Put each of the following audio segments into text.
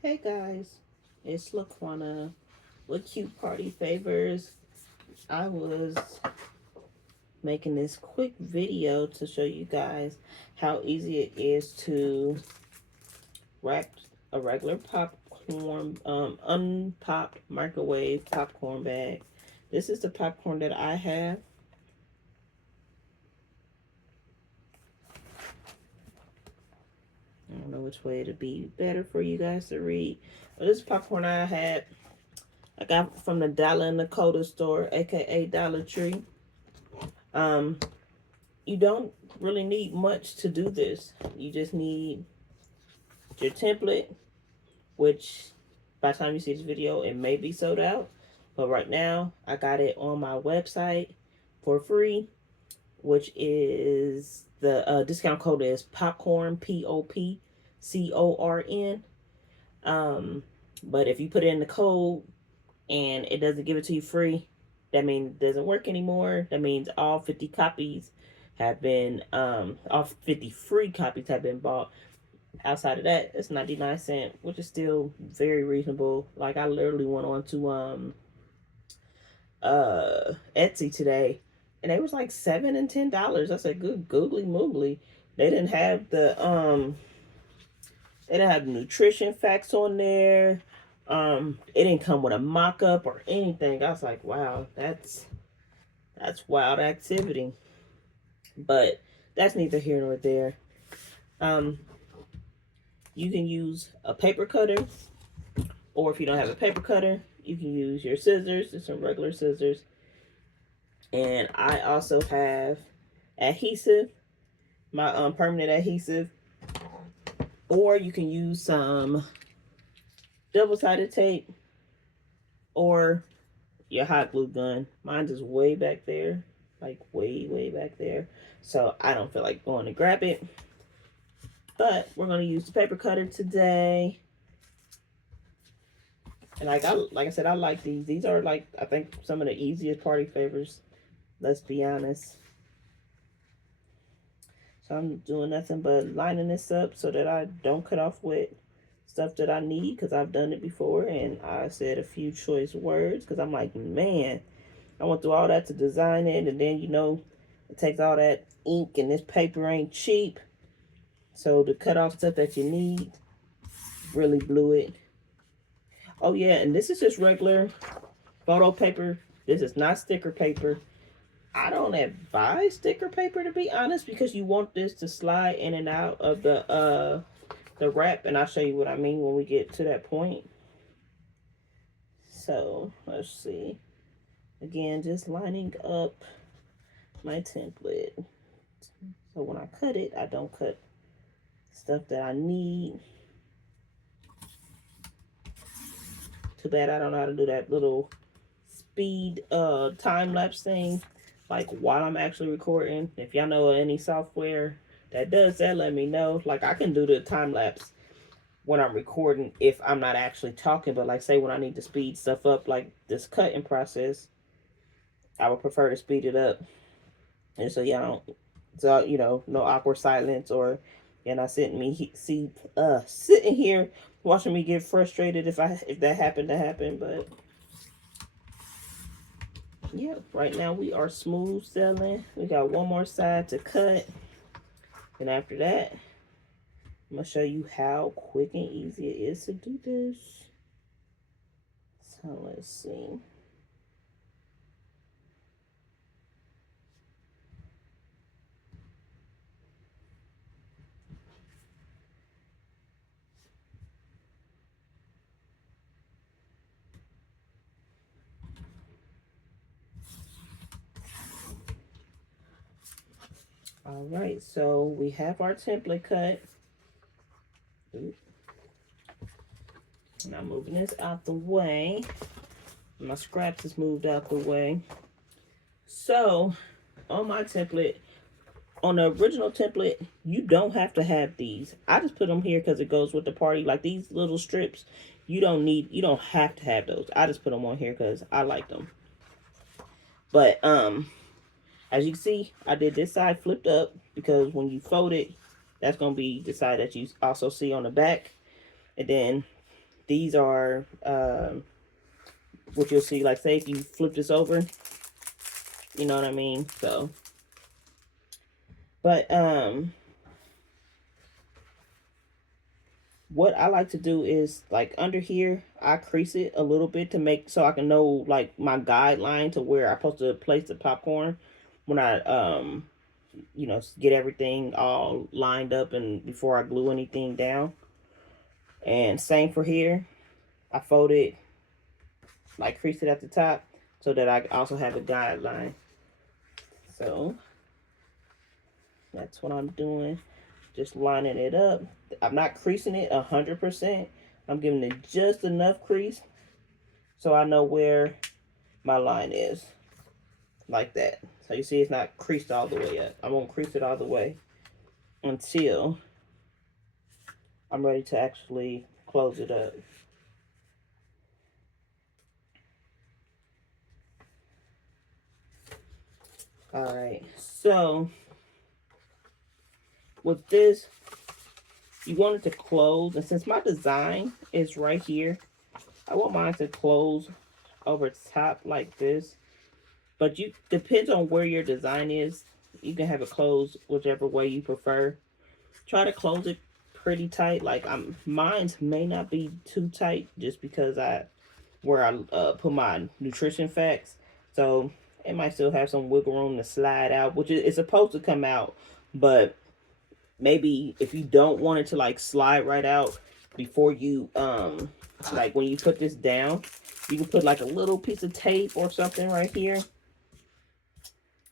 Hey guys, it's Laquana with Cute Party Favors. I was making this quick video to show you guys how easy it is to wrap a regular popcorn, unpopped microwave popcorn bag. This is the popcorn that I have. I don't know which way it'd be better for you guys to read. But this popcorn I got from the Dollar and Dakota store, aka Dollar Tree. Um, you don't really need much to do this. You just need your template, which by the time you see this video, it may be sold out. But right now, I got it on my website for free, which is the discount code is popcorn, POPCORN. Um, but if you put in the code and it doesn't give it to you free, that means it doesn't work anymore. That means all 50 copies have been, all 50 free copies have been bought. Outside of that, it's 99 cents, which is still very reasonable. Like I literally went on to Etsy today and it was like $7 and $10. I said, good googly moogly. They didn't have the nutrition facts on there. It didn't come with a mock-up or anything. I was like, wow, that's wild activity. But that's neither here nor there. Um, you can use a paper cutter, or if you don't have a paper cutter, you can use your scissors. Just some regular scissors. And I also have adhesive, my permanent adhesive, or you can use some double-sided tape or your hot glue gun. Mine's is way back there, like way back there. So I don't feel like going to grab it. But we're going to use the paper cutter today. And like I said, I like these. These are like, I think, some of the easiest party favors. Let's be honest. So I'm doing nothing but lining this up so that I don't cut off with stuff that I need, because I've done it before and I said a few choice words because I'm like, man, I went through all that to design it, and then it takes all that ink and this paper ain't cheap. So to cut off stuff that you need really blew it. Oh yeah, and this is just regular photo paper. This is not sticker paper. I don't advise sticker paper, to be honest, because you want this to slide in and out of the wrap, and I'll show you what I mean when we get to that point. So let's see. Again, just lining up my template. So when I cut it, I don't cut stuff that I need. Too bad I don't know how to do that little speed time lapse thing, like while I'm actually recording. If y'all know any software that does that, let me know. Like I can do the time lapse when I'm recording if I'm not actually talking, but like say when I need to speed stuff up, like this cutting process, I would prefer to speed it up. And so y'all don't, so no awkward silence, or you're not sitting here watching me get frustrated if that happened to happen. But yeah, right now we are smooth selling. We got one more side to cut, and after that, I'm gonna show you how quick and easy it is to do this. So let's see. All right, so we have our template cut. Now moving this out the way. My scraps is moved out the way. So on my template, on the original template, you don't have to have these. I just put them here because it goes with the party. Like these little strips, you don't have to have those. I just put them on here because I like them. But as you can see, I did this side flipped up because when you fold it, that's going to be the side that you also see on the back. And then these are what you'll see, like say if you flip this over, you know what I mean? So, but what I like to do is like under here, I crease it a little bit to make so I can know like my guideline to where I'm supposed to place the popcorn when I you know, get everything all lined up and before I glue anything down. And same for here. I fold it, like crease it at the top so that I also have a guideline. So that's what I'm doing. Just lining it up. I'm not creasing it 100%. I'm giving it just enough crease so I know where my line is. Like that. So you see it's not creased all the way up. I won't crease it all the way until I'm ready to actually close it up. Alright, so with this, you want it to close, and since my design is right here, I want mine to close over top like this. But you depends on where your design is. You can have it closed whichever way you prefer. Try to close it pretty tight. Like mine may not be too tight just because I put my nutrition facts. So it might still have some wiggle room to slide out, which is it's supposed to come out, but maybe if you don't want it to like slide right out before you like when you put this down, you can put like a little piece of tape or something right here.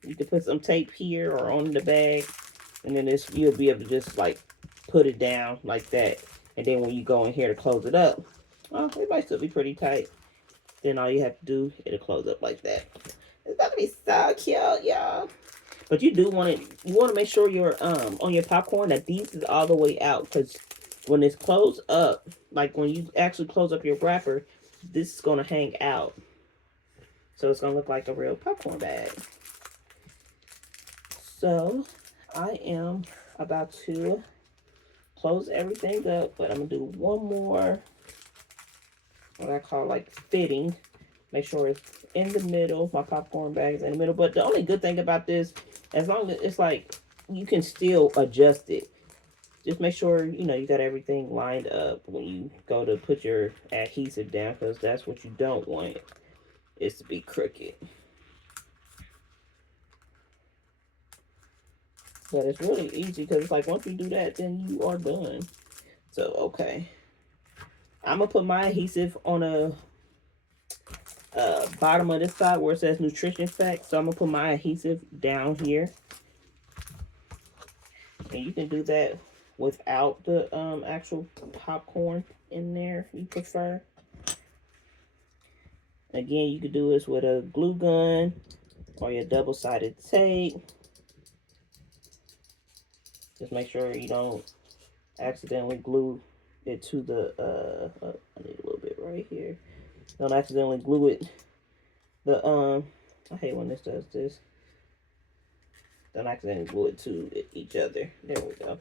You can put some tape here or on the bag, and then this you'll be able to just like put it down like that. And then when you go in here to close it up, well, it might still be pretty tight. Then all you have to do, it'll close up like that. It's about to be so cute, y'all. But you do want it, you want to make sure you're on your popcorn that these is all the way out, because when it's closed up, like when you actually close up your wrapper, this is going to hang out. So it's going to look like a real popcorn bag. So I am about to close everything up, but I'm going to do one more, what I call like fitting. Make sure it's in the middle. My popcorn bag is in the middle. But the only good thing about this, as long as it's like, you can still adjust it. Just make sure, you know, you got everything lined up when you go to put your adhesive down, because that's what you don't want, is to be crooked. But it's really easy, because it's like once you do that, then you are done. So, okay. I'm going to put my adhesive on a bottom of this side where it says nutrition facts. So I'm going to put my adhesive down here. And you can do that without the actual popcorn in there if you prefer. Again, you could do this with a glue gun or your double-sided tape. Just make sure you don't accidentally glue it to the I need a little bit right here. Don't accidentally glue it. I hate when this does this. Don't accidentally glue it to each other. There we go.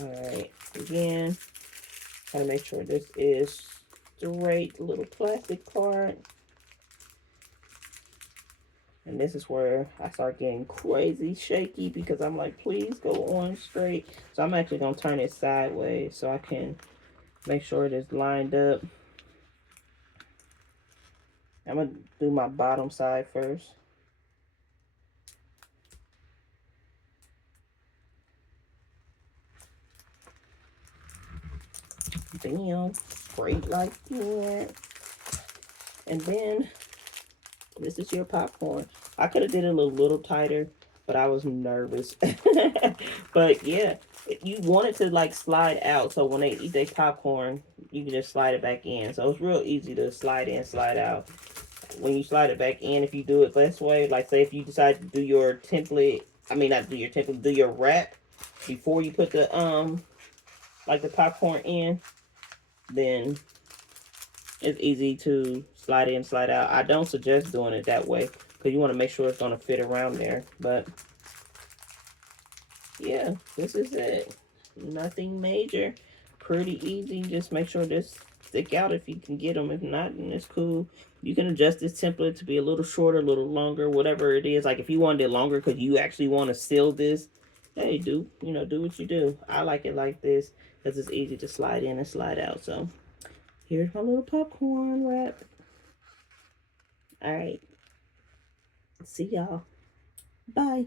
Alright, again, gotta make sure this is straight, little plastic part. And this is where I start getting crazy shaky, because I'm like, please go on straight. So I'm actually gonna turn it sideways so I can make sure it is lined up. I'm gonna do my bottom side first. Bam, straight like that. And then this is your popcorn. I could have did it a little tighter, but I was nervous. But yeah, you want it to like slide out, so when they eat their popcorn, you can just slide it back in. So it's real easy to slide in, slide out. When you slide it back in, if you do it this way, like say if you decide to do your template, I mean not do your template, do your wrap before you put the like the popcorn in, then it's easy to slide in, slide out. I don't suggest doing it that way, because you want to make sure it's going to fit around there. But yeah, this is it. Nothing major. Pretty easy. Just make sure this stick out if you can get them. If not, then it's cool. You can adjust this template to be a little shorter, a little longer, whatever it is. Like if you wanted it longer because you actually want to seal this, hey, do what you do. I like it like this because it's easy to slide in and slide out. So here's my little popcorn wrap. All right. See y'all. Bye.